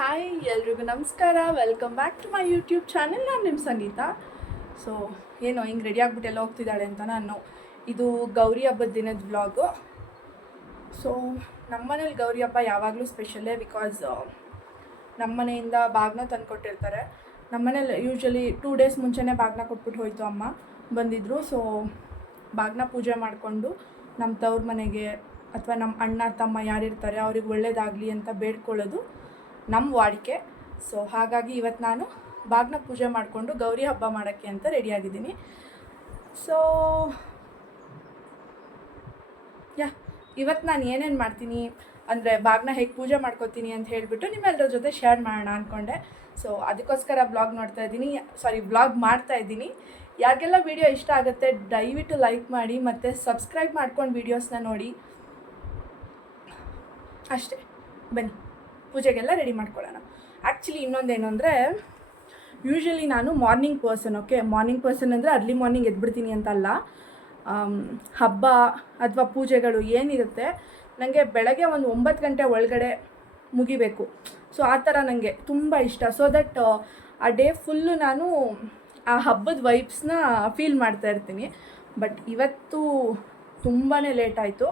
Hi ಎಲ್ರಿಗೂ ನಮಸ್ಕಾರ. Welcome back to my YouTube channel ನಾನು ನಿಮ್ಮ ಸಂಗೀತ. ಸೊ ಏನೋ ಹಿಂಗೆ ರೆಡಿ ಆಗಿಬಿಟ್ಟು ಎಲ್ಲ ಹೋಗ್ತಿದ್ದಾಳೆ ಅಂತ ನಾನು. ಇದು ಗೌರಿ ಹಬ್ಬದ ದಿನದ ವ್ಲಾಗು ಸೊ ನಮ್ಮನೇಲಿ ಗೌರಿ ಹಬ್ಬ ಯಾವಾಗಲೂ ಸ್ಪೆಷಲ್ಲೇ ಬಿಕಾಸ್ ನಮ್ಮನೆಯಿಂದ ಬಾಗ್ನ ತಂದುಕೊಟ್ಟಿರ್ತಾರೆ. ನಮ್ಮನೇಲಿ ಯೂಶ್ವಲಿ ಟೂ ಡೇಸ್ ಮುಂಚೆನೇ ಬಾಗ್ನ ಕೊಟ್ಬಿಟ್ಟು ಹೋಯಿತು ಅಮ್ಮ ಬಂದಿದ್ದರು ಸೊ ಬಾಗ್ನ ಪೂಜೆ ಮಾಡಿಕೊಂಡು ನಮ್ಮ ತವ್ರ ಮನೆಗೆ ಅಥವಾ ನಮ್ಮ ಅಣ್ಣ, ತಮ್ಮ ಯಾರಿರ್ತಾರೆ, ಅವ್ರಿಗೆ ಒಳ್ಳೇದಾಗಲಿ ಅಂತ ಬೇಡ್ಕೊಳ್ಳೋದು. ನಮ್ಮ ವಾಡಿಕೆ. ಸೊ ಹಾಗಾಗಿ ಇವತ್ತು ನಾನು ಬಾಗ್ನ ಪೂಜೆ ಮಾಡಿಕೊಂಡು ಗೌರಿ ಹಬ್ಬ ಮಾಡೋಕ್ಕೆ ಅಂತ ರೆಡಿಯಾಗಿದ್ದೀನಿ ಸೊ ಯಾ ಇವತ್ತು ನಾನು ಏನೇನು ಮಾಡ್ತೀನಿ? ಅಂದರೆ ಬಾಗ್ನ ಹೇಗೆ ಪೂಜೆ ಮಾಡ್ಕೋತೀನಿ ಅಂತ ಹೇಳಿಬಿಟ್ಟು ನಿಮ್ಮೆಲ್ಲರ ಜೊತೆ ಶೇರ್ ಮಾಡೋಣ ಅಂದ್ಕೊಂಡೆ ಸೊ ಅದಕ್ಕೋಸ್ಕರ ಬ್ಲಾಗ್ ನೋಡ್ತಾ ಇದ್ದೀನಿ. ಸಾರಿ ಬ್ಲಾಗ್ ಮಾಡ್ತಾ ಇದ್ದೀನಿ. ಯಾರಿಗೆಲ್ಲ ವಿಡಿಯೋ ಇಷ್ಟ ಆಗುತ್ತೆ, ದಯವಿಟ್ಟು ಲೈಕ್ ಮಾಡಿ ಮತ್ತು ಸಬ್ಸ್ಕ್ರೈಬ್ ಮಾಡ್ಕೊಂಡು ವೀಡಿಯೋಸ್ನ ನೋಡಿ. ಅಷ್ಟೇ. ಬನ್ನಿ. ಪೂಜೆಗೆಲ್ಲ ರೆಡಿ ಮಾಡ್ಕೊಳ್ಳೋಣ. ಆ್ಯಕ್ಚುಲಿ ಇನ್ನೊಂದೇನು ಅಂದರೆ ಯೂಶ್ವಲಿ ನಾನು morning person okay morning person ಅಂದರೆ ಅರ್ಲಿ ಮಾರ್ನಿಂಗ್ ಎದ್ಬಿಡ್ತೀನಿ ಅಂತ ಅಲ್ಲ ಹಬ್ಬ ಅಥವಾ ಪೂಜೆಗಳು ಏನಿರುತ್ತೆ ನನಗೆ ಬೆಳಗ್ಗೆ ಒಂದು ಒಂಬತ್ತು ಗಂಟೆ ಒಳಗಡೆ ಮುಗಿಬೇಕು. ಸೊ ಆ ಥರ ನನಗೆ ತುಂಬ ಇಷ್ಟ. ಸೊ ದಟ್ ಆ ಡೇ ಫುಲ್ಲು ನಾನು ಆ ಹಬ್ಬದ ವೈಬ್ಸ್ನ ಫೀಲ್ ಮಾಡ್ತಾ ಇರ್ತೀನಿ. ಬಟ್ ಇವತ್ತು ತುಂಬಾ ಲೇಟ್ ಆಯಿತು.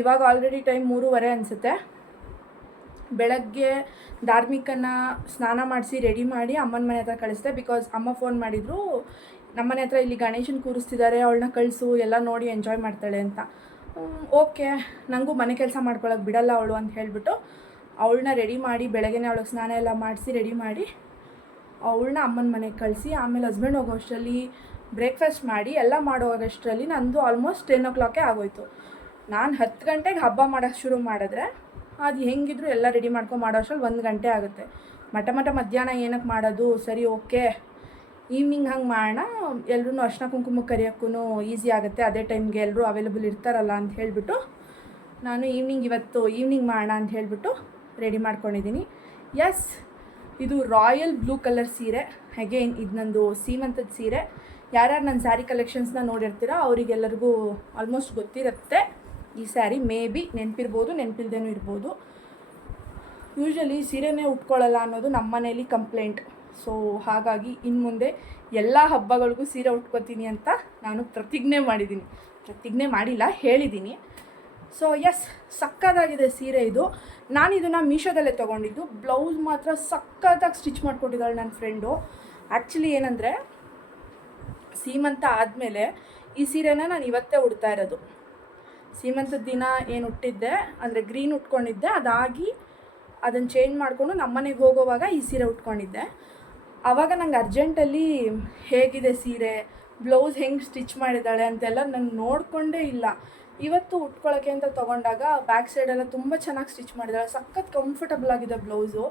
ಇವಾಗ ಆಲ್ರೆಡಿ ಟೈಮ್ ಮೂರುವರೆ ಅನಿಸುತ್ತೆ. ಬೆಳಗ್ಗೆ ಧಾರ್ಮಿಕನ ಸ್ನಾನ ಮಾಡಿಸಿ, ರೆಡಿ ಮಾಡಿ ಅಮ್ಮನ ಮನೆ ಹತ್ರ ಕಳಿಸ್ದೆ. ಬಿಕಾಸ್ ಅಮ್ಮ ಫೋನ್ ಮಾಡಿದರು ನಮ್ಮನೆ ಹತ್ರ ಇಲ್ಲಿ ಗಣೇಶನ ಕೂರಿಸ್ತಿದ್ದಾರೆ ಅವಳನ್ನ ಕಳಿಸು, ಎಲ್ಲ ನೋಡಿ ಎಂಜಾಯ್ ಮಾಡ್ತಾಳೆ ಅಂತ. ಓಕೆ ನನಗೂ ಮನೆ ಕೆಲಸ ಮಾಡ್ಕೊಳಕ್ಕೆ ಬಿಡಲ್ಲ ಅವಳು ಅಂತ ಹೇಳಿಬಿಟ್ಟು ಅವಳನ್ನ ರೆಡಿ ಮಾಡಿ ಬೆಳಗ್ಗೆ ಅವಳಿಗೆ ಸ್ನಾನ ಎಲ್ಲ ಮಾಡಿಸಿ, ರೆಡಿ ಮಾಡಿ ಅವಳನ್ನ ಅಮ್ಮನ ಮನೆಗೆ ಕಳಿಸಿ, ಆಮೇಲೆ ಹಸ್ಬೆಂಡ್ ಹೋಗೋ ಅಷ್ಟರಲ್ಲಿ ಬ್ರೇಕ್ಫಾಸ್ಟ್ ಮಾಡಿ, ಎಲ್ಲ ಮಾಡೋವಷ್ಟರಲ್ಲಿ ನಂದು ಆಲ್ಮೋಸ್ಟ್ ಟೆನ್ ಓ ಕ್ಲಾಕೇ ಆಗೋಯ್ತು. ನಾನು ಹತ್ತು ಗಂಟೆಗೆ ಹಬ್ಬ ಮಾಡೋಕ್ಕೆ ಶುರು ಮಾಡಿದ್ರೆ ಅದು ಹೆಂಗಿದ್ರು ಎಲ್ಲ ರೆಡಿ ಮಾಡ್ಕೊಂಡು ಮಾಡೋ ಅಷ್ಟ್ರಲ್ಲಿ ಒಂದು ಗಂಟೆ ಆಗುತ್ತೆ. ಮಟ ಮಟ ಮಧ್ಯಾಹ್ನ ಏನಕ್ಕೆ ಮಾಡೋದು? ಸರಿ, ಓಕೆ. ಈವ್ನಿಂಗ್ ಹಂಗೆ ಮಾಡೋಣ. ಎಲ್ಲರೂ ಅರ್ಶಿನ ಕುಂಕುಮ ಕರಿಯೋಕ್ಕೂ ಈಸಿ ಆಗುತ್ತೆ. ಅದೇ ಟೈಮ್ಗೆ ಎಲ್ಲರೂ ಅವೈಲೇಬಲ್ ಇರ್ತಾರಲ್ಲ ಅಂತ ಹೇಳಿಬಿಟ್ಟು ನಾನು ಈವ್ನಿಂಗ್ ಇವತ್ತು ಈವ್ನಿಂಗ್ ಮಾಡೋಣ ಅಂತ ಹೇಳಿಬಿಟ್ಟು ರೆಡಿ ಮಾಡ್ಕೊಂಡಿದ್ದೀನಿ. ಎಸ್ ಇದು ರಾಯಲ್ ಬ್ಲೂ ಕಲರ್ ಸೀರೆ. ಅಗೇನ್ ಇದು ನಂದು ಸೀಮಂತದ ಸೀರೆ. ಯಾರ್ಯಾರು ನನ್ನ ಸ್ಯಾರಿ ಕಲೆಕ್ಷನ್ಸ್ನ ನೋಡಿರ್ತೀರೋ ಅವರಿಗೆಲ್ಲರಿಗೂ ಆಲ್ಮೋಸ್ಟ್ ಗೊತ್ತಿರುತ್ತೆ. ಈ ಸ್ಯಾರಿ ಮೇ ಬಿ ನೆನಪಿರ್ಬೋದು, ನೆನಪಿಲ್ದೇನೂ ಇರ್ಬೋದು. ಯೂಶ್ವಲಿ ಸೀರೆನೇ ಉಟ್ಕೊಳ್ಳಲ್ಲ ಅನ್ನೋದು ನಮ್ಮ ಮನೇಲಿ ಕಂಪ್ಲೇಂಟ್. ಸೊ ಹಾಗಾಗಿ ಇನ್ನು ಮುಂದೆ ಎಲ್ಲ ಹಬ್ಬಗಳಿಗೂ ಸೀರೆ ಉಟ್ಕೋತೀನಿ ಅಂತ ನಾನು ಪ್ರತಿಜ್ಞೆ ಮಾಡಿದ್ದೀನಿ. ಪ್ರತಿಜ್ಞೆ ಮಾಡಿಲ್ಲ, ಹೇಳಿದ್ದೀನಿ. ಸೊ ಎಸ್ ಸಕ್ಕತ್ತಾಗಿದೆ ಸೀರೆ ಇದು. ನಾನು ಇದನ್ನು ಮೀಶೋದಲ್ಲೇ ತೊಗೊಂಡಿದ್ದು. ಬ್ಲೌಸ್ ಮಾತ್ರ ಸಕ್ಕತ್ತಾಗಿ ಸ್ಟಿಚ್ ಮಾಡಿಕೊಟ್ಟಿದ್ದಾಳೆ ನನ್ನ ಫ್ರೆಂಡು. ಆ್ಯಕ್ಚುಲಿ ಏನಂದರೆ, ಸೀಮಂತ ಆದಮೇಲೆ ಈ ಸೀರೆನ ನಾನು ಇವತ್ತೇ ಉಡ್ತಾ ಇರೋದು. ಸೀಮಂತದ ದಿನ ಏನು ಉಟ್ಟಿದ್ದೆ, ಅಂದರೆ ಗ್ರೀನ್ ಉಟ್ಕೊಂಡಿದ್ದೆ, ಅದಾಗಿ ಅದನ್ನು ಚೇಂಜ್ ಮಾಡಿಕೊಂಡು ನಮ್ಮನೆಗೆ ಹೋಗೋವಾಗ ಈ ಸೀರೆ ಉಟ್ಕೊಂಡಿದ್ದೆ. ಆವಾಗ ನಂಗೆ ಅರ್ಜೆಂಟಲ್ಲಿ ಹೇಗಿದೆ ಸೀರೆ ಬ್ಲೌಸ್ ಹೆಂಗೆ ಸ್ಟಿಚ್ ಮಾಡಿದ್ದಾಳೆ ಅಂತೆಲ್ಲ ನಂಗೆ ನೋಡಿಕೊಂಡೇ ಇಲ್ಲ. ಇವತ್ತು ಉಟ್ಕೊಳ್ಳೋಕ್ಕೆ ಅಂತ ತೊಗೊಂಡಾಗ ಬ್ಯಾಕ್ ಸೈಡೆಲ್ಲ ತುಂಬ ಚೆನ್ನಾಗಿ ಸ್ಟಿಚ್ ಮಾಡಿದ್ದಾಳೆ. ಸಖತ್ ಕಂಫರ್ಟಬಲ್ ಆಗಿದೆ ಬ್ಲೌಸು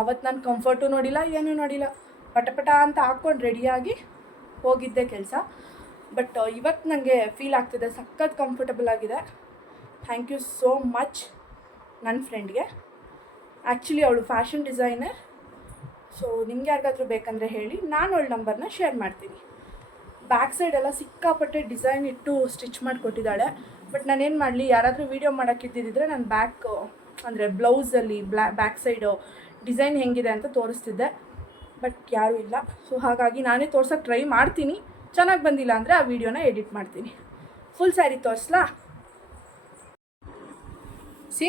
ಅವತ್ತು ನಾನು ಕಂಫರ್ಟು ನೋಡಿಲ್ಲ, ಏನೂ ನೋಡಿಲ್ಲ. ಪಟ ಪಟ ಅಂತ ಹಾಕ್ಕೊಂಡು ರೆಡಿಯಾಗಿ ಹೋಗಿದ್ದೆ ಕೆಲಸ. ಬಟ್ ಇವತ್ತು ನನಗೆ ಫೀಲ್ ಆಗ್ತಿದೆ, ಸಖತ್ ಕಂಫರ್ಟಬಲ್ ಆಗಿದೆ. ಥ್ಯಾಂಕ್ ಯು ಸೋ ಮಚ್ ನನ್ನ ಫ್ರೆಂಡ್ಗೆ ಆ್ಯಕ್ಚುಲಿ ಅವಳು ಫ್ಯಾಷನ್ ಡಿಸೈನರ್ ಸೊ ನಿಮ್ಗೆ ಯಾರಿಗಾದ್ರೂ ಬೇಕಂದರೆ ಹೇಳಿ, ನಾನು ಅವಳ ನಂಬರ್ನ ಶೇರ್ ಮಾಡ್ತೀನಿ. ಬ್ಯಾಕ್ ಸೈಡ್ ಎಲ್ಲ ಸಿಕ್ಕಾಪಟ್ಟೆ ಡಿಸೈನ್ ಇಟ್ಟು ಸ್ಟಿಚ್ ಮಾಡಿಕೊಟ್ಟಿದ್ದಾಳೆ. ಬಟ್ ನಾನೇನು ಮಾಡಲಿ, ಯಾರಾದರೂ ವೀಡಿಯೋ ಮಾಡೋಕ್ಕಿದ್ದಿದ್ರೆ ನಾನು ಬ್ಯಾಕ್ ಅಂದರೆ ಬ್ಲೌಸಲ್ಲಿ ಬ್ಲ್ಯಾ ಬ್ಯಾಕ್ ಸೈಡು ಡಿಸೈನ್ ಹೆಂಗಿದೆ ಅಂತ ತೋರಿಸ್ತಿದ್ದೆ. ಬಟ್ ಯಾರೂ ಇಲ್ಲ. ಸೊ ಹಾಗಾಗಿ ನಾನೇ ತೋರ್ಸೋಕ್ಕೆ ಟ್ರೈ ಮಾಡ್ತೀನಿ. ಚೆನ್ನಾಗಿ ಬಂದಿಲ್ಲ ಅಂದರೆ ಆ ವಿಡಿಯೋನ ಎಡಿಟ್ ಮಾಡ್ತೀನಿ. ಫುಲ್ ಸ್ಯಾರಿ ತೋರಿಸ್ಲಾ? ಸಿ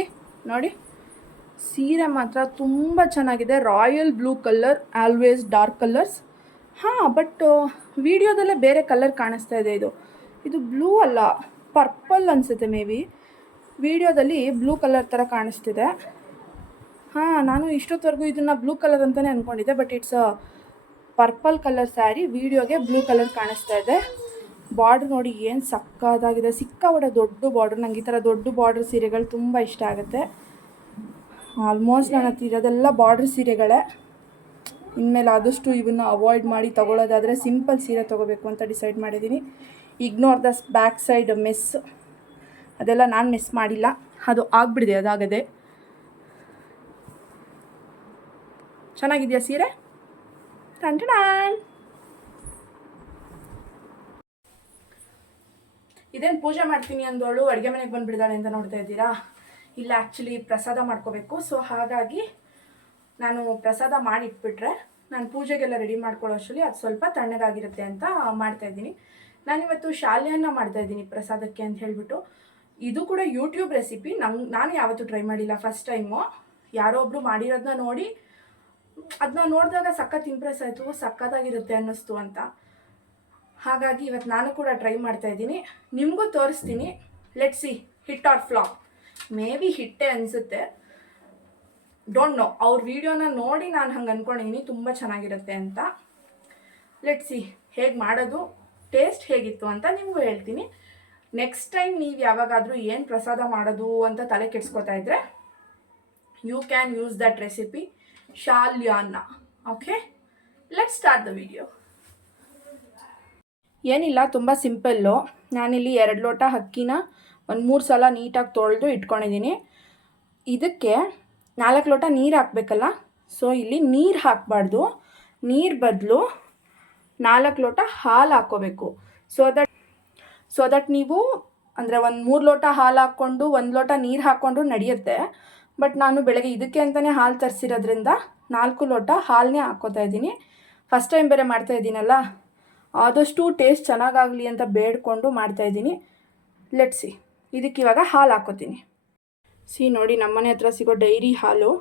ನೋಡಿ. ಸೀರೆ ಮಾತ್ರ ತುಂಬ ಚೆನ್ನಾಗಿದೆ. Royal blue colour always dark colours ಹಾಂ ಬಟ್ ವಿಡಿಯೋದಲ್ಲೇ ಬೇರೆ ಕಲರ್ ಕಾಣಿಸ್ತಾ ಇದೆ ಇದು. ಇದು ಬ್ಲೂ ಅಲ್ಲ ಪರ್ಪಲ್ ಅನಿಸುತ್ತೆ ಮೇ ಬಿ ವಿಡಿಯೋದಲ್ಲಿ ಬ್ಲೂ ಕಲರ್ ಥರ ಕಾಣಿಸ್ತಿದೆ. ಹಾಂ, ನಾನು ಇಷ್ಟೊತ್ತವರೆಗೂ ಇದನ್ನು ಬ್ಲೂ ಕಲರ್ ಅಂತಲೇ ಅಂದ್ಕೊಂಡಿದ್ದೆ but it's purple colour sari, ವಿಡಿಯೋಗೆ ಬ್ಲೂ ಕಲರ್ ಕಾಣಿಸ್ತಾ ಇದೆ. ಬಾರ್ಡ್ರ್ ನೋಡಿ ಏನು ಸಕ್ಕದಾಗಿದೆ ಸಿಕ್ಕಾಪಟ್ಟೆ ದೊಡ್ಡ ಬಾರ್ಡ್ರ್. ನಂಗೆ ಈ ಥರ ದೊಡ್ಡ ಬಾರ್ಡ್ರ್ ಸೀರೆಗಳು ತುಂಬ ಇಷ್ಟ ಆಗುತ್ತೆ. ಆಲ್ಮೋಸ್ಟ್ ನನ್ನ ಹತ್ರ ಇರೋದೆಲ್ಲ ಬಾರ್ಡ್ರ್ ಸೀರೆಗಳೇ. ಇನ್ಮೇಲೆ ಆದಷ್ಟು ಇವನ್ನ ಅವಾಯ್ಡ್ ಮಾಡಿ ತೊಗೊಳೋದಾದರೆ ಸಿಂಪಲ್ ಸೀರೆ ತೊಗೋಬೇಕು ಅಂತ ಡಿಸೈಡ್ ಮಾಡಿದ್ದೀನಿ. Ignore the back side miss ಅದೆಲ್ಲ ನಾನು ಮಿಸ್ ಮಾಡಿಲ್ಲ. ಅದು ಆಗ್ಬಿಡಿದೆ, ಅದಾಗದೆ. ಚೆನ್ನಾಗಿದೆಯಾ ಸೀರೆ? ಟಂಟಣಾನ್ ಇದೇನು ಪೂಜೆ ಮಾಡ್ತೀನಿ ಅಂದೋಳು ಅಡುಗೆ ಮನೆಗೆ ಬಂದುಬಿಡ್ದಾಳೆ ಅಂತ ನೋಡ್ತಾ ಇದ್ದೀರಾ? ಇಲ್ಲ ಆ್ಯಕ್ಚುಲಿ ಪ್ರಸಾದ ಮಾಡ್ಕೋಬೇಕು. ಸೊ ಹಾಗಾಗಿ ನಾನು ಪ್ರಸಾದ ಮಾಡಿಟ್ಬಿಟ್ರೆ ನಾನು ಪೂಜೆಗೆಲ್ಲ ರೆಡಿ ಮಾಡ್ಕೊಳ್ಳೋ ಅಷ್ಟರಲ್ಲಿ ಅದು ಸ್ವಲ್ಪ ತಣ್ಣಗಾಗಿರುತ್ತೆ ಅಂತ ಮಾಡ್ತಾಯಿದ್ದೀನಿ ನಾನಿವತ್ತು ಶಾಲೆಯನ್ನು ಮಾಡ್ತಾಯಿದ್ದೀನಿ ಪ್ರಸಾದಕ್ಕೆ ಅಂತ ಹೇಳಿಬಿಟ್ಟು. ಇದು ಕೂಡ ಯೂಟ್ಯೂಬ್ ರೆಸಿಪಿ ನಂಗೆ, ನಾನು ಯಾವತ್ತೂ ಟ್ರೈ ಮಾಡಿಲ್ಲ ಫಸ್ಟ್ ಟೈಮು ಯಾರೋ ಒಬ್ಬರು ಮಾಡಿರೋದನ್ನ ನೋಡಿ ಅದನ್ನ ನೋಡಿದಾಗ ಸಖತ್ ಇಂಪ್ರೆಸ್ ಆಯಿತು ಸಖತ್ತಾಗಿರುತ್ತೆ ಅನ್ನಿಸ್ತು ಅಂತ. ಹಾಗಾಗಿ ಇವತ್ತು ನಾನು ಕೂಡ ಟ್ರೈ ಮಾಡ್ತಾ ಇದ್ದೀನಿ. ನಿಮಗೂ ತೋರಿಸ್ತೀನಿ. Let see hit or flop maybe ಹಿಟ್ಟೆ ಅನಿಸುತ್ತೆ. ಡೋಂಟ್ ನೋ ಅವ್ರ ವಿಡಿಯೋನ ನೋಡಿ ನಾನು ಹಂಗೆ ಅಂದ್ಕೊಂಡಿದ್ದೀನಿ ತುಂಬ ಚೆನ್ನಾಗಿರುತ್ತೆ ಅಂತ. ಲೆಟ್ ಸಿ ಹೇಗೆ ಮಾಡೋದು? ಟೇಸ್ಟ್ ಹೇಗಿತ್ತು ಅಂತ ನಿಮಗೂ ಹೇಳ್ತೀನಿ. ನೆಕ್ಸ್ಟ್ ಟೈಮ್ ನೀವು ಯಾವಾಗಾದರೂ ಏನು ಪ್ರಸಾದ ಮಾಡೋದು ಅಂತ ತಲೆ ಕೆಡ್ಸ್ಕೊತಾ ಇದ್ದರೆ you can use that recipe ಶಾಲ್ಯಾನ್ನ. Okay let start the video ಏನಿಲ್ಲ, ತುಂಬ ಸಿಂಪಲ್ಲು ನಾನಿಲ್ಲಿ ಎರಡು ಲೋಟ ಅಕ್ಕಿನ ಒಂದು ಮೂರು ಸಲ ನೀಟಾಗಿ ತೊಳೆದು ಇಟ್ಕೊಂಡಿದ್ದೀನಿ ಇದಕ್ಕೆ ನಾಲ್ಕು ಲೋಟ ನೀರು ಹಾಕಬೇಕಲ್ಲ? ಸೊ ಇಲ್ಲಿ ನೀರು ಹಾಕಬಾರ್ದು. ನೀರು ಬದಲು ನಾಲ್ಕು ಲೋಟ ಹಾಲು ಹಾಕ್ಕೋಬೇಕು ಸೊ ದಟ್ ಸೊ ದಟ್ ನೀವು ಅಂದರೆ ಒಂದು ಮೂರು ಲೋಟ ಹಾಲು ಹಾಕ್ಕೊಂಡು, ಒಂದು ಲೋಟ ನೀರು ಹಾಕ್ಕೊಂಡ್ರು ನಡೆಯುತ್ತೆ. ಬಟ್ ನಾನು ಬೆಳಗ್ಗೆ ಇದಕ್ಕೆ ಅಂತಲೇ ಹಾಲು ತರಿಸಿರೋದ್ರಿಂದ ನಾಲ್ಕು ಲೋಟ ಹಾಲನ್ನೇ ಹಾಕ್ಕೋತಾ ಇದ್ದೀನಿ. ಫಸ್ಟ್ ಟೈಮ್ ಬೇರೆ ಮಾಡ್ತಾ ಇದ್ದೀನಲ್ಲ, ಆದಷ್ಟು ಟೇಸ್ಟ್ ಚೆನ್ನಾಗಾಗಲಿ ಅಂತ ಬೇಡ್ಕೊಂಡು ಮಾಡ್ತಾಯಿದ್ದೀನಿ ಲೆಟ್ಸಿ ಇದಕ್ಕೆ ಇವಾಗ ಹಾಲು ಹಾಕ್ಕೋತೀನಿ. ಸಿ ನೋಡಿ ನಮ್ಮನೆ ಹತ್ರ ಸಿಗೋ ಡೈರಿ ಹಾಲು.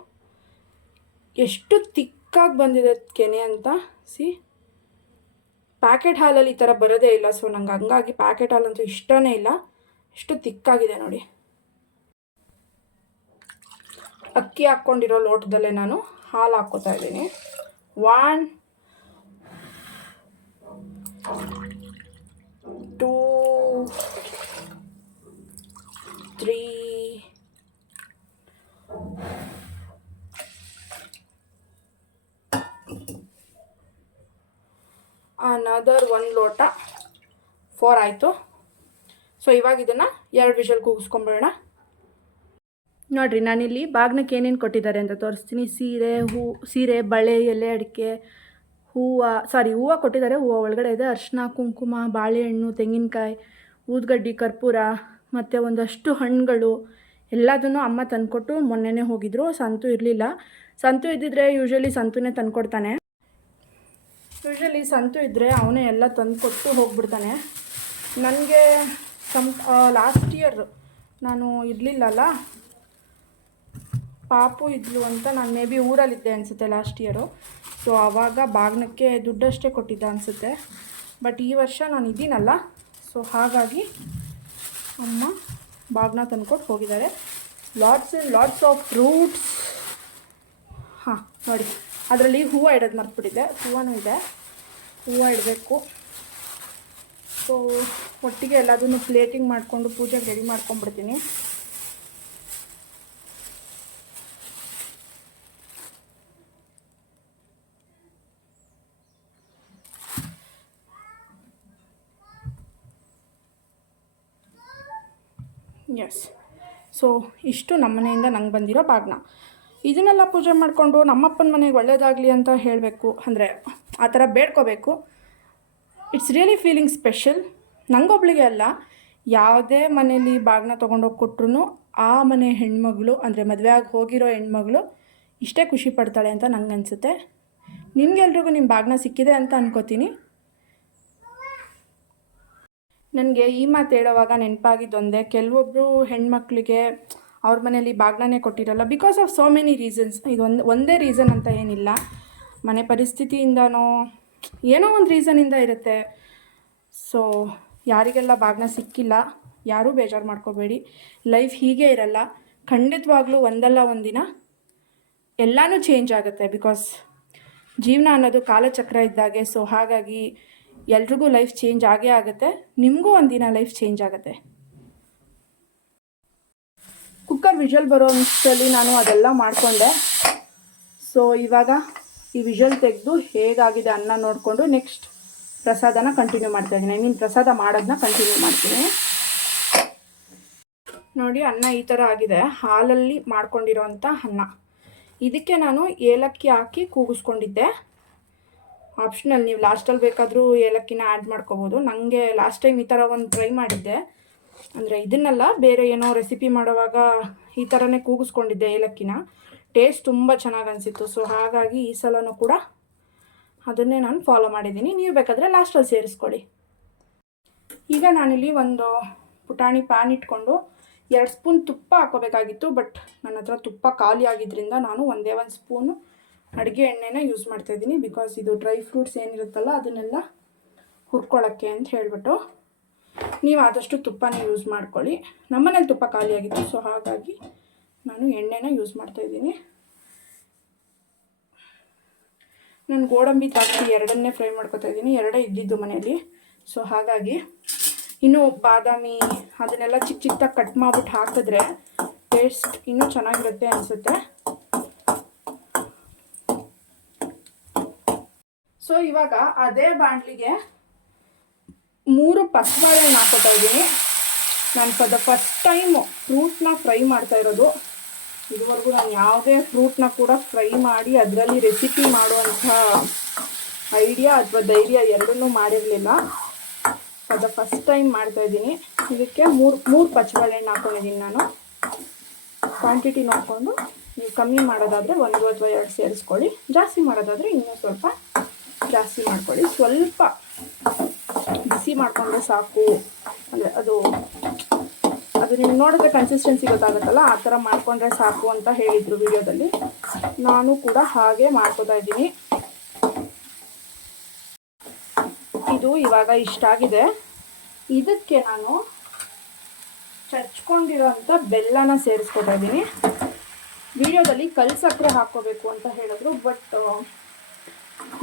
ಎಷ್ಟು ತಿಕ್ಕಾಗಿ ಬಂದಿದೆ ಕೆನೆ ಅಂತ. ಸಿ ಪ್ಯಾಕೆಟ್ ಹಾಲಲ್ಲಿ ಈ ಥರ ಬರೋದೇ ಇಲ್ಲ ಸೊ ನಂಗೆ ಹಂಗಾಗಿ ಪ್ಯಾಕೆಟ್ ಹಾಲಂತೂ ಇಷ್ಟನೇ ಇಲ್ಲ. ಎಷ್ಟು ತಿಕ್ಕಾಗಿದೆ ನೋಡಿ. ಅಕ್ಕಿ ಹಾಕ್ಕೊಂಡಿರೋ ಲೋಟದಲ್ಲೇ ನಾನು ಹಾಲು ಹಾಕ್ಕೋತಾ ಇದ್ದೀನಿ. One two three another one ಲೋಟ. ಫೋರ್ ಆಯಿತು. ಸೊ ಇವಾಗ ಇದನ್ನು ಎರಡು ವಿಷಲ್ ಕೂಗಿಸ್ಕೊಂಬಿಡೋಣ. ನೋಡಿರಿ, ನಾನಿಲ್ಲಿ ಬಾಗ್ನಕ್ಕೆ ಏನೇನು ಕೊಟ್ಟಿದ್ದಾರೆ ಅಂತ ತೋರಿಸ್ತೀನಿ. ಸೀರೆ, ಹೂ, ಸೀರೆ, ಬಳೆ, ಎಲೆ, ಅಡಿಕೆ, ಹೂವು ಸಾರಿ ಹೂವು ಕೊಟ್ಟಿದ್ದಾರೆ. ಹೂವು ಒಳಗಡೆ ಇದೆ. ಅರಿಶಿನ ಕುಂಕುಮ, ಬಾಳೆಹಣ್ಣು, ತೆಂಗಿನಕಾಯಿ, ಊದ್ಗಡ್ಡಿ, ಕರ್ಪೂರ, ಮತ್ತು ಒಂದಷ್ಟು ಹಣ್ಣುಗಳು. ಎಲ್ಲದನ್ನು ಅಮ್ಮ ತಂದುಕೊಟ್ಟು ಮೊನ್ನೆನೇ ಹೋಗಿದ್ರು. ಸಂತು ಇರಲಿಲ್ಲ. ಸಂತು ಇದ್ದಿದ್ರೆ ಯೂಶ್ವಲಿ ಸಂತುನೇ ತಂದುಕೊಡ್ತಾನೆ. ಯೂಶ್ವಲಿ ಸಂತು ಇದ್ದರೆ ಅವನೇ ಎಲ್ಲ ತಂದುಕೊಟ್ಟು ಹೋಗ್ಬಿಡ್ತಾನೆ. ನನಗೆ ಸಂ ಲಾಸ್ಟ್ ಇಯರ್ ನಾನು ಇರಲಿಲ್ಲಲ್ಲ ಪಾಪು ಇದ್ಲು ಅಂತ ನಾನು ಮೇ ಬಿ ಊರಲ್ಲಿದ್ದೆ ಅನಿಸುತ್ತೆ ಲಾಸ್ಟ್ ಇಯರು ಸೊ ಆವಾಗ ಬಾಗ್ನಕ್ಕೆ ದುಡ್ಡಷ್ಟೇ ಕೊಟ್ಟಿದ್ದ ಅನಿಸುತ್ತೆ. ಬಟ್ ಈ ವರ್ಷ ನಾನು ಇದ್ದೀನಲ್ಲ. ಸೊ ಹಾಗಾಗಿ ಅಮ್ಮ ಬಾಗ್ನ ತಂದ್ಕೊಟ್ಟು ಹೋಗಿದ್ದಾರೆ. Lots and lots of fruits ಹಾಂ, ನೋಡಿ. ಅದರಲ್ಲಿ ಹೂವು ಇಡೋದು ಮರ್ತ್ಬಿಟ್ಟಿದ್ದೆ. ಹೂವನೂ ಇದೆ. ಹೂವು ಇಡಬೇಕು. ಸೊ ಒಟ್ಟಿಗೆ ಎಲ್ಲದನ್ನು ಪ್ಲೇಟಿಂಗ್ ಮಾಡಿಕೊಂಡು ಪೂಜೆಗೆ ರೆಡಿ ಮಾಡ್ಕೊಂಡ್ಬಿಡ್ತೀನಿ ಎಸ್ ಸೊ ಇಷ್ಟು ನಮ್ಮ ಮನೆಯಿಂದ ನಂಗೆ ಬಂದಿರೋ ಭಾಗ್ನ. ಇದನ್ನೆಲ್ಲ ಪೂಜೆ ಮಾಡಿಕೊಂಡು ನಮ್ಮಪ್ಪನ ಮನೆಗೆ ಒಳ್ಳೇದಾಗಲಿ ಅಂತ ಹೇಳಬೇಕು, ಅಂದರೆ ಆ ಥರ ಬೇಡ್ಕೋಬೇಕು. ಇಟ್ಸ್ ರಿಯಲಿ ಫೀಲಿಂಗ್ ಸ್ಪೆಷಲ್ ನಂಗೊಬ್ಳಿಗೆ ಅಲ್ಲ, ಯಾವುದೇ ಮನೇಲಿ ಬಾಗ್ನ ತೊಗೊಂಡೋಗಿ ಕೊಟ್ರು ಆ ಮನೆ ಹೆಣ್ಮಗಳು, ಅಂದರೆ ಮದುವೆ ಆಗಿ ಹೋಗಿರೋ ಹೆಣ್ಮಗಳು ಇಷ್ಟೇ ಖುಷಿ ಪಡ್ತಾಳೆ ಅಂತ ನಂಗೆ ಅನಿಸುತ್ತೆ ನಿಮ್ಗೆಲ್ರಿಗೂ ನಿಮ್ಮ ಬಾಗ್ನ ಸಿಕ್ಕಿದೆ ಅಂತ ಅನ್ಕೋತೀನಿ. ನನಗೆ ಈ ಮಾತು ಹೇಳೋವಾಗ ನೆನಪಾಗಿದ್ದೊಂದೇ ಕೆಲವೊಬ್ಬರು ಹೆಣ್ಮಕ್ಳಿಗೆ ಅವ್ರ ಮನೇಲಿ ಬಾಗ್ನೇ ಕೊಟ್ಟಿರಲ್ಲ because of so many reasons ಇದೊಂದು ಒಂದೇ ರೀಸನ್ ಅಂತ ಏನಿಲ್ಲ. ಮನೆ ಪರಿಸ್ಥಿತಿಯಿಂದನೋ, ಏನೋ ಒಂದು ರೀಸನಿಂದ ಇರುತ್ತೆ. ಸೊ ಯಾರಿಗೆಲ್ಲ ಬಾಗ್ನ ಸಿಕ್ಕಿಲ್ಲ, ಯಾರೂ ಬೇಜಾರು ಮಾಡ್ಕೋಬೇಡಿ. ಲೈಫ್ ಹೀಗೆ ಇರಲ್ಲ. ಖಂಡಿತವಾಗ್ಲೂ ಒಂದಲ್ಲ ಒಂದಿನ ಎಲ್ಲನೂ ಚೇಂಜ್ ಆಗುತ್ತೆ ಬಿಕಾಸ್ ಜೀವನ ಅನ್ನೋದು ಕಾಲಚಕ್ರ ಇದ್ದಾಗೆ ಸೊ ಹಾಗಾಗಿ ಎಲ್ರಿಗೂ ಲೈಫ್ ಚೇಂಜ್ ಆಗೇ ಆಗುತ್ತೆ. ನಿಮಗೂ ಒಂದಿನ ಲೈಫ್ ಚೇಂಜ್ ಆಗುತ್ತೆ. ಕುಕ್ಕರ್ ವಿಜುವಲ್ ಬರೋ ಅಂಶದಲ್ಲಿ ನಾನು ಅದೆಲ್ಲ ಮಾಡಿಕೊಂಡೆ. ಸೊ ಇವಾಗ ಈ ವಿಜುವಲ್ ತೆಗೆದು ಹೇಗಾಗಿದೆ ಅನ್ನ ನೋಡಿಕೊಂಡು ನೆಕ್ಸ್ಟ್ ಪ್ರಸಾದನ ಕಂಟಿನ್ಯೂ ಮಾಡ್ತಾ ಇದ್ದೀನಿ. ಐ ಮೀನ್ ಪ್ರಸಾದ ಮಾಡೋದನ್ನ ಕಂಟಿನ್ಯೂ ಮಾಡ್ತೀನಿ. ನೋಡಿ, ಅನ್ನ ಈ ಥರ ಆಗಿದೆ. ಹಾಲಲ್ಲಿ ಮಾಡ್ಕೊಂಡಿರೋಂಥ ಅನ್ನ. ಇದಕ್ಕೆ ನಾನು ಏಲಕ್ಕಿ ಹಾಕಿ ಕೂಗಿಸ್ಕೊಂಡಿದ್ದೆ. ಆಪ್ಷನಲ್ ನೀವು ಲಾಸ್ಟಲ್ಲಿ ಬೇಕಾದರೂ ಏಲಕ್ಕಿನ ಆ್ಯಡ್ ಮಾಡ್ಕೋಬೋದು. ನನಗೆ ಲಾಸ್ಟ್ ಟೈಮ್ ಈ ಥರ ಒಂದು ಟ್ರೈ ಮಾಡಿದ್ದೆ. ಅಂದರೆ ಇದನ್ನೆಲ್ಲ, ಬೇರೆ ಏನೋ ರೆಸಿಪಿ ಮಾಡುವಾಗ ಈ ಥರನೇ ಕೂಗಿಸ್ಕೊಂಡಿದ್ದೆ ಏಲಕ್ಕಿನ. ಟೇಸ್ಟ್ ತುಂಬ ಚೆನ್ನಾಗಿ ಅನಿಸಿತ್ತು. ಸೊ ಹಾಗಾಗಿ ಈ ಸಲನೂ ಕೂಡ ಅದನ್ನೇ ನಾನು ಫಾಲೋ ಮಾಡಿದ್ದೀನಿ. ನೀವು ಬೇಕಾದರೆ ಲಾಸ್ಟಲ್ಲಿ ಸೇರಿಸ್ಕೊಳ್ಳಿ. ಈಗ ನಾನಿಲ್ಲಿ ಒಂದು ಪುಟಾಣಿ ಪ್ಯಾನ್ ಇಟ್ಕೊಂಡು ಎರಡು ಸ್ಪೂನ್ ತುಪ್ಪ ಹಾಕೋಬೇಕಾಗಿತ್ತು ಬಟ್ ನನ್ನ ಹತ್ರ ತುಪ್ಪ ಖಾಲಿ ಆಗಿದ್ದರಿಂದ ನಾನು ಒಂದೇ ಒಂದು ಸ್ಪೂನು ಅಡುಗೆ ಎಣ್ಣೆನ ಯೂಸ್ ಮಾಡ್ತಾಯಿದ್ದೀನಿ ಬಿಕಾಸ್ ಇದು ಡ್ರೈ ಫ್ರೂಟ್ಸ್ ಏನಿರುತ್ತಲ್ಲ, ಅದನ್ನೆಲ್ಲ ಹುರ್ಕೊಳ್ಳೋಕ್ಕೆ ಅಂತ ಹೇಳಿಬಿಟ್ಟು ನೀವು ಆದಷ್ಟು ತುಪ್ಪನ ಯೂಸ್ ಮಾಡ್ಕೊಳ್ಳಿ. ನಮ್ಮನೇಲಿ ತುಪ್ಪ ಖಾಲಿಯಾಗಿತ್ತು ಸೊ ಹಾಗಾಗಿ ನಾನು ಎಣ್ಣೆನ ಯೂಸ್ ಮಾಡ್ತಾ ಇದ್ದೀನಿ. ನಾನು ಗೋಡಂಬಿ ದ್ರಾಕ್ಷಿ ಎರಡನ್ನೇ ಫ್ರೈ ಮಾಡ್ಕೊತಾ ಇದ್ದೀನಿ. ಎರಡೇ ಇದ್ದಿದ್ದು ಮನೆಯಲ್ಲಿ. ಸೊ ಹಾಗಾಗಿ ಇನ್ನೂ ಬಾದಾಮಿ ಅದನ್ನೆಲ್ಲ ಚಿಕ್ಕ ಚಿಕ್ಕದಾಗಿ ಕಟ್ ಮಾಡ್ಬಿಟ್ಟು ಹಾಕಿದ್ರೆ ಟೇಸ್ಟ್ ಇನ್ನೂ ಚೆನ್ನಾಗಿರುತ್ತೆ ಅನಿಸುತ್ತೆ. ಸೊ ಇವಾಗ ಅದೇ ಬಾಂಡ್ಲಿಗೆ ಮೂರು ಪಸ್ಬಾಳೆಹಣ್ಣು ಹಾಕೋತಾ ಇದ್ದೀನಿ. ನಾನು ಫಾರ್ ದ ಫಸ್ಟ್ ಟೈಮು ಫ್ರೂಟ್ನ ಫ್ರೈ ಮಾಡ್ತಾ ಇರೋದು. ಇದುವರೆಗೂ ನಾನು ಯಾವುದೇ ಫ್ರೂಟ್ನ ಕೂಡ ಫ್ರೈ ಮಾಡಿ ಅದರಲ್ಲಿ ರೆಸಿಪಿ ಮಾಡುವಂಥ ಐಡಿಯಾ ಅಥವಾ ಧೈರ್ಯ ಎರಡನ್ನೂ ಮಾಡಿರಲಿಲ್ಲ. ಫಾರ್ ದ ಫಸ್ಟ್ ಟೈಮ್ ಮಾಡ್ತಾ ಇದ್ದೀನಿ. ಇದಕ್ಕೆ ಮೂರು ಮೂರು ಪಚ್ಚಬಾಳೆಹಣ್ಣು ಹಾಕೊಂಡಿದ್ದೀನಿ ನಾನು. ಕ್ವಾಂಟಿಟಿ ನೋಡಿಕೊಂಡು ನೀವು ಕಮ್ಮಿ ಮಾಡೋದಾದರೆ ಒಂದು ಅಥವಾ ಎರಡು ಸೇರಿಸ್ಕೊಳ್ಳಿ. ಜಾಸ್ತಿ ಮಾಡೋದಾದರೆ ಇನ್ನೂ ಸ್ವಲ್ಪ ಜಾಸ್ತಿ ಮಾಡ್ಕೊಳ್ಳಿ. ಸ್ವಲ್ಪ ಬಿಸಿ ಮಾಡಿಕೊಂಡ್ರೆ ಸಾಕು. ಅಂದರೆ ಅದು ಅದು ನಿಮ್ಗೆ ನೋಡಿದ್ರೆ ಕನ್ಸಿಸ್ಟೆನ್ಸಿ ಗೊತ್ತಾಗುತ್ತಲ್ಲ? ಆ ಥರ ಮಾಡಿಕೊಂಡ್ರೆ ಸಾಕು ಅಂತ ಹೇಳಿದರು ವಿಡಿಯೋದಲ್ಲಿ. ನಾನು ಕೂಡ ಹಾಗೆ ಮಾಡ್ಕೋತಾ ಇದ್ದೀನಿ. ಇದು ಇವಾಗ ಇಷ್ಟ ಆಗಿದೆ. ಇದಕ್ಕೆ ನಾನು ಚಚ್ಕೊಂಡಿರೋಂಥ ಬೆಲ್ಲನ ಸೇರಿಸ್ಕೊತಾ ಇದ್ದೀನಿ. ವಿಡಿಯೋದಲ್ಲಿ ಕಲ್ ಹಾಕೋಬೇಕು ಅಂತ ಹೇಳಿದ್ರು, ಬಟ್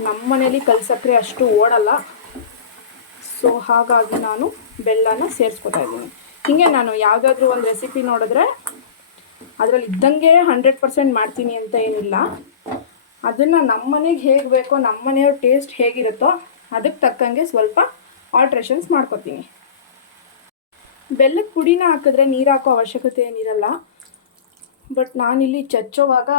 ನಮ್ಮ ಮನೇಲಿ ಕಲ್ ಸಕ್ಕರೆ ಅಷ್ಟು ಓಡಲ್ಲ. ಸೊ ಹಾಗಾಗಿ ನಾನು ಬೆಲ್ಲನ ಸೇರಿಸ್ಕೊತಾ ಇದ್ದೀನಿ. ಹೀಗೆ ನಾನು ಯಾವುದಾದ್ರೂ ಒಂದು ರೆಸಿಪಿ ನೋಡಿದ್ರೆ ಅದರಲ್ಲಿ ಇದ್ದಂಗೆ ಹಂಡ್ರೆಡ್ ಪರ್ಸೆಂಟ್ ಮಾಡ್ತೀನಿ ಅಂತ ಏನಿಲ್ಲ. ಅದನ್ನು ನಮ್ಮ ಮನೆಗೆ ಹೇಗೆ ಬೇಕೋ ನಮ್ಮ ಮನೆಯವ್ರ ಟೇಸ್ಟ್ ಹೇಗಿರುತ್ತೋ ಅದಕ್ಕೆ ತಕ್ಕಂಗೆ ಸ್ವಲ್ಪ ಆಲ್ಟ್ರೇಷನ್ಸ್ ಮಾಡ್ಕೊತೀನಿ. ಬೆಲ್ಲದ ಪುಡಿನ ಹಾಕಿದ್ರೆ ನೀರು ಹಾಕೋ ಅವಶ್ಯಕತೆ ಏನಿರಲ್ಲ. ಬಟ್ ನಾನಿಲ್ಲಿ ಚಚ್ಚೋವಾಗ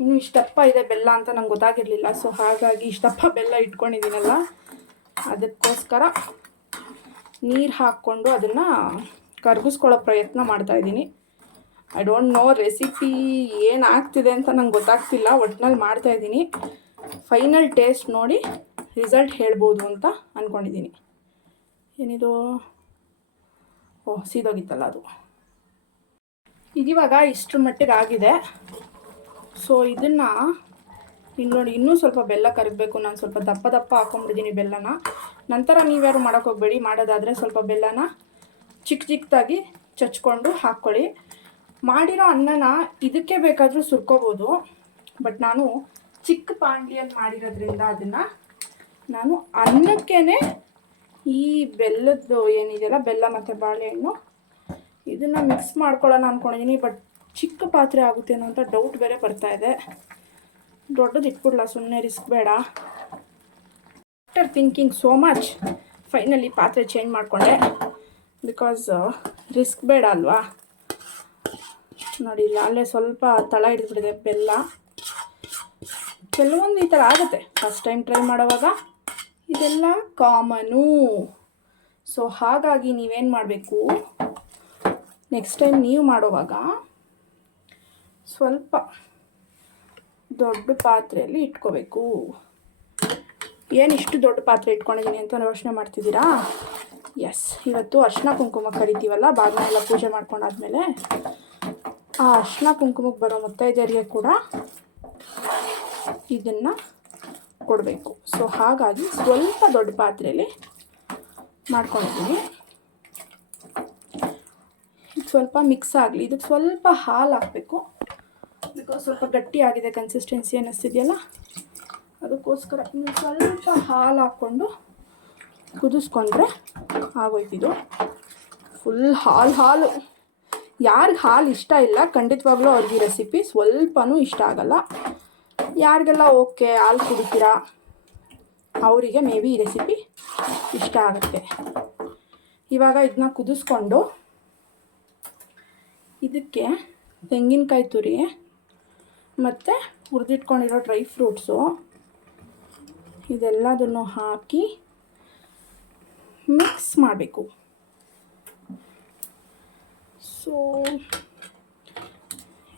ಇನ್ನೂ ಇಷ್ಟಪ್ಪ ಇದೆ ಬೆಲ್ಲ ಅಂತ ನಂಗೆ ಗೊತ್ತಾಗಿರಲಿಲ್ಲ. ಸೊ ಹಾಗಾಗಿ ಇಷ್ಟಪ್ಪ ಬೆಲ್ಲ ಇಟ್ಕೊಂಡಿದ್ದೀನಲ್ಲ. ಅದಕ್ಕೋಸ್ಕರ ನೀರು ಹಾಕ್ಕೊಂಡು ಅದನ್ನು ಕರಗಿಸ್ಕೊಳ್ಳೋ ಪ್ರಯತ್ನ ಮಾಡ್ತಾಯಿದ್ದೀನಿ ಐ ಡೋಂಟ್ ನೋ ರೆಸಿಪಿ ಏನು ಆಗ್ತಿದೆ ಅಂತ ನಂಗೆ ಗೊತ್ತಾಗ್ತಿಲ್ಲ. ಒಟ್ಟಿನಲ್ಲಿ ಮಾಡ್ತಾಯಿದ್ದೀನಿ ಫೈನಲ್ ಟೇಸ್ಟ್ ನೋಡಿ ರಿಸಲ್ಟ್ ಹೇಳ್ಬೋದು ಅಂತ ಅಂದ್ಕೊಂಡಿದ್ದೀನಿ ಏನಿದು? ಓಹ್ ಸೀದೋಗಿತ್ತಲ್ಲ ಅದು. ಇದಿವಾಗ ಇಷ್ಟರ ಮಟ್ಟಿಗೆ ಆಗಿದೆ. ಸೊ ಇದನ್ನು ಇನ್ನು ನೋಡಿ, ಇನ್ನೂ ಸ್ವಲ್ಪ ಬೆಲ್ಲ ಕರಗಬೇಕು ನಾನು ಸ್ವಲ್ಪ ದಪ್ಪ ದಪ್ಪ ಹಾಕೊಂಡ್ಬಿಟ್ಟಿದ್ದೀನಿ ಬೆಲ್ಲನ. ನಂತರ ನೀವ್ಯಾರು ಹೋಗಬೇಡಿ. ಮಾಡೋದಾದರೆ ಸ್ವಲ್ಪ ಬೆಲ್ಲನ ಚಿಕ್ಕ ಚಿಕ್ಕದಾಗಿ ಚಚ್ಕೊಂಡು ಹಾಕ್ಕೊಳ್ಳಿ ಮಾಡಿರೋ ಅನ್ನನ ಇದಕ್ಕೆ ಬೇಕಾದರೂ ಸುರ್ಕೋಬೋದು. ಬಟ್ ನಾನು ಚಿಕ್ಕ ಪಾಂಡ್ಲಿಯಲ್ಲಿ ಮಾಡಿರೋದ್ರಿಂದ ಅದನ್ನು ನಾನು ಅನ್ನಕ್ಕೇ ಈ ಬೆಲ್ಲದ್ದು ಏನಿದೆಯಲ್ಲ, ಬೆಲ್ಲ ಮತ್ತು ಬಾಳೆಹಣ್ಣು ಇದನ್ನು ಮಿಕ್ಸ್ ಮಾಡ್ಕೊಳ್ಳೋಣ ಅಂದ್ಕೊಂಡಿದ್ದೀನಿ ಬಟ್ ಚಿಕ್ಕ ಪಾತ್ರೆ ಆಗುತ್ತೆ ಅಂತ ಡೌಟ್ ಬೇರೆ ಬರ್ತಾ ಇದೆ. ದೊಡ್ಡದು ಇಟ್ಬಿಡ್ಲ ಸುಮ್ಮನೆ ರಿಸ್ಕ್ ಬೇಡ. After thinking so much finally ಪಾತ್ರೆ ಚೇಂಜ್ ಮಾಡಿಕೊಂಡೆ. ಬಿಕಾಸ್ ರಿಸ್ಕ್ ಬೇಡ ಅಲ್ವಾ? ನೋಡಿ ಅಲ್ಲೇ ಸ್ವಲ್ಪ ತಳ ಹಿಡಿದ್ಬಿಟ್ಟಿದೆ ಬೆಲ್ಲ. ಕೆಲವೊಂದು ಈ ಥರ ಆಗುತ್ತೆ. ಫಸ್ಟ್ ಟೈಮ್ ಟ್ರೈ ಮಾಡೋವಾಗ ಇದೆಲ್ಲ ಕಾಮನು. ಸೊ ಹಾಗಾಗಿ ನೀವೇನು ಮಾಡಬೇಕು? ನೆಕ್ಸ್ಟ್ ಟೈಮ್ ನೀವು ಮಾಡುವಾಗ ಸ್ವಲ್ಪ ದೊಡ್ಡ ಪಾತ್ರೆಯಲ್ಲಿ ಇಟ್ಕೋಬೇಕು. ಏನು ಇಷ್ಟು ದೊಡ್ಡ ಪಾತ್ರೆ ಇಟ್ಕೊಂಡಿದ್ದೀನಿ ಅಂತ ಯೋಚನೆ ಮಾಡ್ತಿದ್ದೀರಾ? ಎಸ್ ಇವತ್ತು ಅರ್ಶಿನ ಕುಂಕುಮ ಕರಿತೀವಲ್ಲ ಬಾಗಿನ ಎಲ್ಲ ಪೂಜೆ ಮಾಡ್ಕೊಂಡಾದ್ಮೇಲೆ ಆ ಅರ್ಶಿನ ಕುಂಕುಮಕ್ಕೆ ಬರೋ ಮುತ್ತೈದೆಯರಿಗೆ ಕೂಡ ಇದನ್ನು ಕೊಡಬೇಕು. ಸೊ ಹಾಗಾಗಿ ಸ್ವಲ್ಪ ದೊಡ್ಡ ಪಾತ್ರೆಯಲ್ಲಿ ಮಾಡ್ಕೊಂಡಿದ್ದೀನಿ ಸ್ವಲ್ಪ ಮಿಕ್ಸ್ ಆಗಲಿ. ಇದಕ್ಕೆ ಸ್ವಲ್ಪ ಹಾಲು ಹಾಕಬೇಕು. ಬಿಕಾಸ್ ಸ್ವಲ್ಪ ಗಟ್ಟಿ ಆಗಿದೆ ಕನ್ಸಿಸ್ಟೆನ್ಸಿ ಅನ್ನಿಸ್ತಿದೆಯಲ್ಲ? ಅದಕ್ಕೋಸ್ಕರ ಸ್ವಲ್ಪ ಹಾಲು ಹಾಕ್ಕೊಂಡು ಕುದಿಸ್ಕೊಂಡ್ರೆ ಆಗೋಯ್ತಿದು. ಫುಲ್ ಹಾಲು ಹಾಲು. ಯಾರಿಗೆ ಹಾಲು ಇಷ್ಟ ಇಲ್ಲ, ಖಂಡಿತವಾಗ್ಲೂ ಅವ್ರಿಗೆ ರೆಸಿಪಿ ಸ್ವಲ್ಪನೂ ಇಷ್ಟ ಆಗಲ್ಲ. ಯಾರಿಗೆಲ್ಲ ಓಕೆ ಹಾಲು ಕುಡಿತೀರಾ, ಅವರಿಗೆ ಮೇ ಬಿ ಈ ರೆಸಿಪಿ ಇಷ್ಟ ಆಗುತ್ತೆ. ಇವಾಗ ಇದನ್ನ ಕುದಿಸ್ಕೊಂಡು ಇದಕ್ಕೆ ತೆಂಗಿನಕಾಯಿ ತುರಿ ಮತ್ತು ಹುರಿದಿಟ್ಕೊಂಡಿರೋ ಡ್ರೈ ಫ್ರೂಟ್ಸು. ಇದೆಲ್ಲದನ್ನು ಹಾಕಿ ಮಿಕ್ಸ್ ಮಾಡಬೇಕು. ಸೊ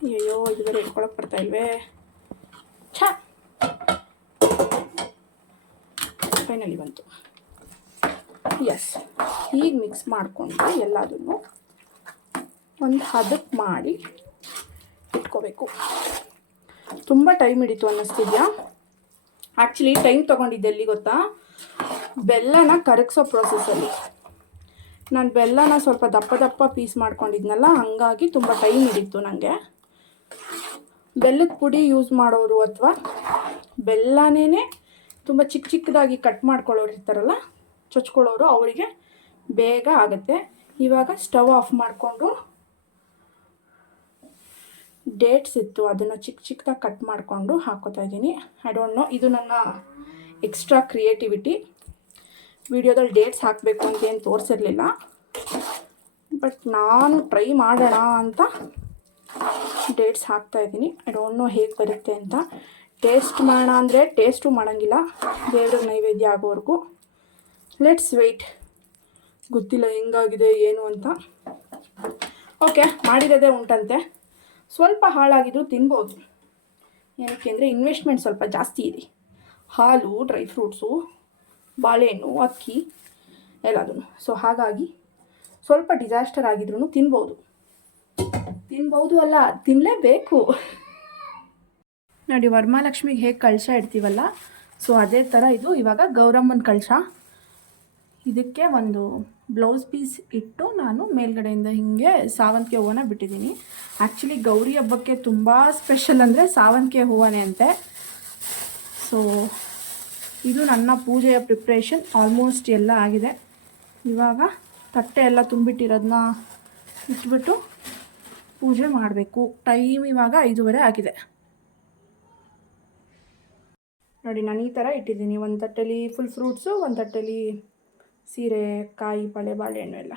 ಅಯ್ಯೋ ಇದು ಬೇರೆ ಇಟ್ಕೊಳಕ್ಕೆ ಬರ್ತಾ ಛ! ಫೈನಲಿ ಬಂತು. ಎಸ್ ಈಗ ಮಿಕ್ಸ್ ಮಾಡಿಕೊಂಡು ಎಲ್ಲದನ್ನು ಒಂದು ಹದಕ್ಕೆ ಮಾಡಿ ಇಟ್ಕೋಬೇಕು. ತುಂಬ ಟೈಮ್ ಹಿಡಿತು ಅನ್ನಿಸ್ತಿದ್ಯಾ? ಆ್ಯಕ್ಚುಲಿ ಟೈಮ್ ತೊಗೊಂಡಿದ್ದೆ ಎಲ್ಲಿ ಗೊತ್ತಾ? ಬೆಲ್ಲನ ಕರಗಿಸೋ ಪ್ರೊಸೆಸ್ಸಲ್ಲಿ ನಾನು ಬೆಲ್ಲನ ಸ್ವಲ್ಪ ದಪ್ಪ ದಪ್ಪ ಪೀಸ್ ಮಾಡ್ಕೊಂಡಿದ್ನಲ್ಲ, ಹಂಗಾಗಿ ತುಂಬ ಟೈಮ್ ಹಿಡಿತು ನನಗೆ ಬೆಲ್ಲದ ಪುಡಿ ಯೂಸ್ ಮಾಡೋರು ಅಥವಾ ಬೆಲ್ಲನೇ ತುಂಬ ಚಿಕ್ಕ ಚಿಕ್ಕದಾಗಿ ಕಟ್ ಮಾಡ್ಕೊಳ್ಳೋರು ಇರ್ತಾರಲ್ಲ, ಚೊಚ್ಕೊಳ್ಳೋರು, ಅವರಿಗೆ ಬೇಗ ಆಗುತ್ತೆ. ಇವಾಗ ಸ್ಟವ್ ಆಫ್ ಮಾಡಿಕೊಂಡು ಡೇಟ್ಸ್ ಇತ್ತು, ಅದನ್ನು ಚಿಕ್ಕ ಚಿಕ್ಕದಾಗಿ ಕಟ್ ಮಾಡಿಕೊಂಡು ಹಾಕೋತಾ ಇದ್ದೀನಿ. ಐ ಡೋಂಟ್ ನೋ ಇದು ನನ್ನ ಎಕ್ಸ್ಟ್ರಾ ಕ್ರಿಯೇಟಿವಿಟಿ ವಿಡಿಯೋದಲ್ಲಿ ಡೇಟ್ಸ್ ಹಾಕಬೇಕು ಅಂತ ಏನು ತೋರಿಸಿರಲಿಲ್ಲ. ಬಟ್ ನಾನು ಟ್ರೈ ಮಾಡೋಣ ಅಂತ ಡೇಟ್ಸ್ ಹಾಕ್ತಾ ಇದ್ದೀನಿ. ಐ ಡೋಂಟ್ ನೋ ಹೇಗೆ ಬರುತ್ತೆ ಅಂತ. ಟೇಸ್ಟ್ ಮಾಡೋಣ ಅಂದರೆ ಟೇಸ್ಟು ಮಾಡೋಂಗಿಲ್ಲ. ದೇವ್ರಿಗೆ ನೈವೇದ್ಯ ಆಗೋವರೆಗೂ. ಲೆಟ್ಸ್ ವೆಯ್ಟ್ ಗೊತ್ತಿಲ್ಲ ಹೆಂಗಾಗಿದೆ, ಏನು ಅಂತ. ಓಕೆ ಮಾಡಿರೋದೇ ಉಂಟಂತೆ. ಸ್ವಲ್ಪ ಹಾಳಾಗಿದ್ರು ತಿನ್ಬೋದು. ಏನಕ್ಕೆ ಅಂದರೆ ಇನ್ವೆಸ್ಟ್ಮೆಂಟ್ ಸ್ವಲ್ಪ ಜಾಸ್ತಿ ಇದೆ. ಹಾಲು ಡ್ರೈ ಫ್ರೂಟ್ಸು ಬಾಳೆಹಣ್ಣು, ಅಕ್ಕಿ ಎಲ್ಲದೂ ಸೊ ಹಾಗಾಗಿ ಸ್ವಲ್ಪ ಡಿಸಾಸ್ಟರ್ ಆಗಿದ್ರೂ ತಿನ್ಬೋದು. ತಿನ್ಬೋದು ಅಲ್ಲ ತಿನ್ನಲೇಬೇಕು ನೋಡಿ ವರಮಹಾಲಕ್ಷ್ಮಿಗೆ ಹೇಗೆ ಕಳಶ ಇಡ್ತೀವಲ್ಲ? ಸೊ ಅದೇ ಥರ ಇದು ಇವಾಗ ಗೌರಮ್ಮನ ಕಳಶ. ಇದಕ್ಕೆ ಒಂದು ಬ್ಲೌಸ್ ಪೀಸ್ ಇಟ್ಟು ನಾನು ಮೇಲ್ಗಡೆಯಿಂದ ಹೀಗೆ ಸಾವಂತಿಗೆ ಹೂವನ್ನ ಬಿಟ್ಟಿದ್ದೀನಿ. ಆ್ಯಕ್ಚುಲಿ ಗೌರಿ ಹಬ್ಬಕ್ಕೆ ತುಂಬ ಸ್ಪೆಷಲ್ ಅಂದರೆ ಸಾವಂತಿಗೆ ಹೂವನೇ ಅಂತೆ. ಸೊ ಇದು ನನ್ನ ಪೂಜೆಯ ಪ್ರಿಪ್ರೇಷನ್ ಆಲ್ಮೋಸ್ಟ್ ಎಲ್ಲ ಆಗಿದೆ. ಇವಾಗ ತಟ್ಟೆ ಎಲ್ಲ ತುಂಬಿಟ್ಟಿರೋದನ್ನ ಇಟ್ಬಿಟ್ಟು ಪೂಜೆ ಮಾಡಬೇಕು. ಟೈಮ್ ಇವಾಗ ಐದೂವರೆ ಆಗಿದೆ. ನೋಡಿ, ನಾನು ಈ ಥರ ಇಟ್ಟಿದ್ದೀನಿ. ಒಂದು ತಟ್ಟೆಲಿ ಫುಲ್ ಫ್ರೂಟ್ಸು ಒಂದು ತಟ್ಟೆಲಿ ಸೀರೆ ಕಾಯಿ ಪಳೆ ಬಾಳೆಹಣ್ಣು ಎಲ್ಲ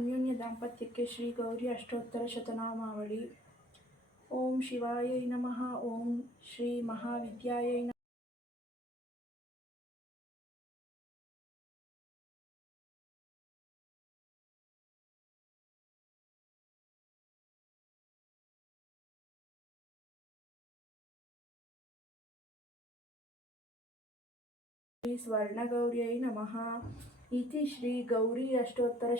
ಅನ್ಯೋನ್ಯ ದಾಂಪತ್ಯಕ್ಕೆ ಶ್ರೀ ಗೌರಿ ಅಷ್ಟೋತ್ತರ ಶತನಾಮಾವಳಿ ಓಂ ಶಿವಾಯೈ ನಮಃ ಓಂ ಶ್ರೀ ಮಹಾವಿದ್ಯಾಯೈ ನಮಃ ಶ್ರೀ ಸ್ವರ್ಣಗೌರ್ಯೈ ನಮಃ ಇತಿ ಶ್ರೀ ಗೌರಿ ಅಷ್ಟೋತ್ತರ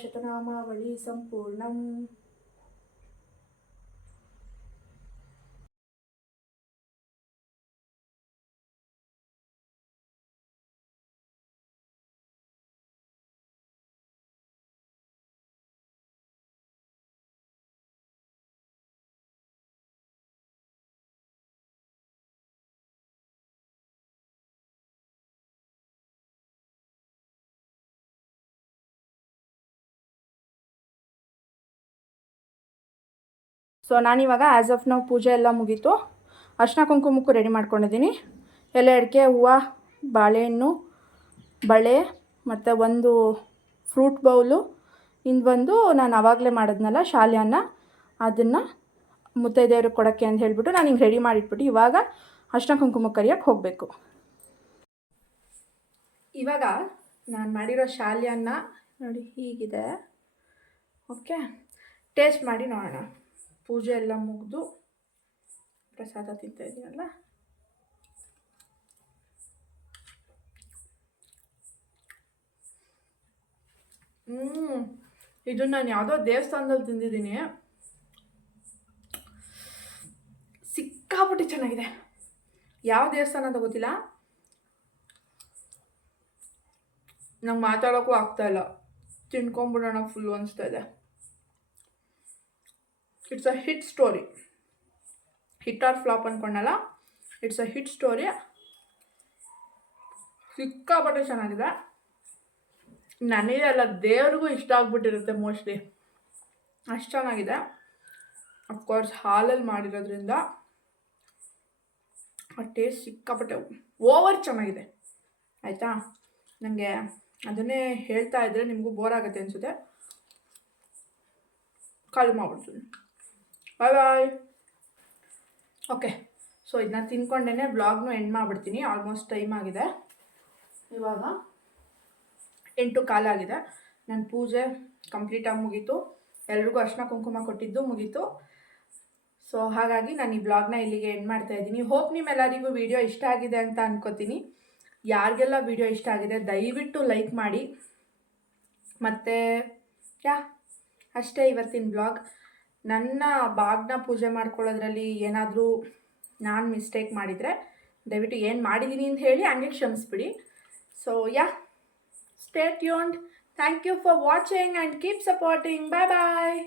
ಸೊ ನಾನಿವಾಗ ಆ್ಯಸ್ ಆಫ್ ನಾವು ಪೂಜೆ ಎಲ್ಲ ಮುಗೀತು. ಅರ್ಶಿನ ಕುಂಕುಮಕ್ಕೂ ರೆಡಿ ಮಾಡ್ಕೊಂಡಿದ್ದೀನಿ. ಎಲೆ ಅಡಿಕೆ ಹೂವು, ಬಾಳೆಹಣ್ಣು, ಬಳೆ ಮತ್ತು ಒಂದು ಫ್ರೂಟ್ ಬೌಲು ಇನ್ನು ಬಂದು ನಾನು ಆವಾಗಲೇ ಮಾಡಿದ್ನಲ್ಲ ಶಾಲ್ಯಾನ, ಅದನ್ನು ಮುತ್ತೈದೆಯವ್ರಿಗೆ ಕೊಡೋಕ್ಕೆ ಅಂತ ಹೇಳಿಬಿಟ್ಟು ನಾನು ಹಿಂಗೆ ರೆಡಿ ಮಾಡಿಟ್ಬಿಟ್ಟು ಇವಾಗ ಅರ್ಶಿನ ಕುಂಕುಮ ಕರಿಯೋಕ್ಕೆ ಹೋಗಬೇಕು. ಇವಾಗ ನಾನು ಮಾಡಿರೋ ಶಾಲ್ಯಾನ ನೋಡಿ ಹೀಗಿದೆ. ಓಕೆ ಟೇಸ್ಟ್ ಮಾಡಿ ನೋಡೋಣ. ಪೂಜೆ ಎಲ್ಲ ಮುಗಿದು ಪ್ರಸಾದ ತಿಂತಾ ಇದ್ದೀನಲ್ಲ ಹ್ಞೂ ಇದು ನಾನು ಯಾವುದೋ ದೇವಸ್ಥಾನದಲ್ಲಿ ತಿಂದಿದ್ದೀನಿ. ಸಿಕ್ಕಾಪಟ್ಟಿ ಚೆನ್ನಾಗಿದೆ. ಯಾವ ದೇವಸ್ಥಾನ ಅಂತ ಗೊತ್ತಿಲ್ಲ? ನಂಗೆ ಮಾತಾಡೋಕ್ಕೂ ಆಗ್ತಾ ಇಲ್ಲ. ತಿನ್ಕೊಂಬಿಡೋಣ ಫುಲ್ಲು ಅನಿಸ್ತಾ ಇದೆ. It's a hit story hit or flop ಅಂದ್ಕೊಂಡಲ್ಲ it's a hit story ಸಿಕ್ಕಾಪಟ್ಟೆ ಚೆನ್ನಾಗಿದೆ. ನನಗೆ ಅಲ್ಲ ದೇವ್ರಿಗೂ ಇಷ್ಟ ಆಗ್ಬಿಟ್ಟಿರುತ್ತೆ ಮೋಸ್ಟ್ಲಿ. ಅಷ್ಟು ಚೆನ್ನಾಗಿದೆ. ಅಫ್ಕೋರ್ಸ್ ಹಾಲಲ್ಲಿ ಮಾಡಿರೋದ್ರಿಂದ ಆ ಟೇಸ್ಟ್ ಸಿಕ್ಕಾಪಟ್ಟೆ ಓವರ್ ಚೆನ್ನಾಗಿದೆ. ಆಯಿತಾ? ನನಗೆ ಅದನ್ನೇ ಹೇಳ್ತಾ ಇದ್ದರೆ ನಿಮಗೂ ಬೋರ್ ಆಗುತ್ತೆ ಅನಿಸುತ್ತೆ. ಕಾಲ್ ಮಾಡ್ಬಿಡ್ತೀನಿ ಬಾಯ್ ಬಾಯ್ ಓಕೆ ಸೊ ಇದನ್ನ ತಿನ್ಕೊಂಡೇ ಬ್ಲಾಗ್ನು ಎಂಡ್ ಮಾಡಿಬಿಡ್ತೀನಿ. ಆಲ್ಮೋಸ್ಟ್ ಟೈಮ್ ಆಗಿದೆ. ಇವಾಗ ಎಂಟು ಕಾಲಾಗಿದೆ ನನ್ನ ಪೂಜೆ ಕಂಪ್ಲೀಟಾಗಿ ಮುಗೀತು. ಎಲ್ರಿಗೂ ಅರ್ಶನ ಕುಂಕುಮ ಕೊಟ್ಟಿದ್ದು ಮುಗೀತು. ಸೊ ಹಾಗಾಗಿ ನಾನು ಈ ಬ್ಲಾಗ್ನ ಇಲ್ಲಿಗೆ ಎಂಡ್ ಮಾಡ್ತಾ ಇದ್ದೀನಿ. ಹೋಪ್ ನಿಮ್ಮೆಲ್ಲರಿಗೂ ವಿಡಿಯೋ ಇಷ್ಟ ಆಗಿದೆ ಅಂತ ಅನ್ಕೋತೀನಿ. ಯಾರಿಗೆಲ್ಲ ವಿಡಿಯೋ ಇಷ್ಟ ಆಗಿದೆ, ದಯವಿಟ್ಟು ಲೈಕ್ ಮಾಡಿ. ಮತ್ತು, ಯಾ, ಅಷ್ಟೇ ಇವತ್ತಿನ ಬ್ಲಾಗ್ ನನ್ನ ಬಾಗ್ನ ಪೂಜೆ ಮಾಡ್ಕೊಳ್ಳೋದ್ರಲ್ಲಿ ಏನಾದರೂ ನಾನು ಮಿಸ್ಟೇಕ್ ಮಾಡಿದರೆ ದಯವಿಟ್ಟು ಏನು ಮಾಡಿದ್ದೀನಿ ಅಂತ ಹೇಳಿ ಹಂಗೆ ಕ್ಷಮಿಸ್ಬಿಡಿ. So yeah stay tuned thank you for watching and keep supporting bye bye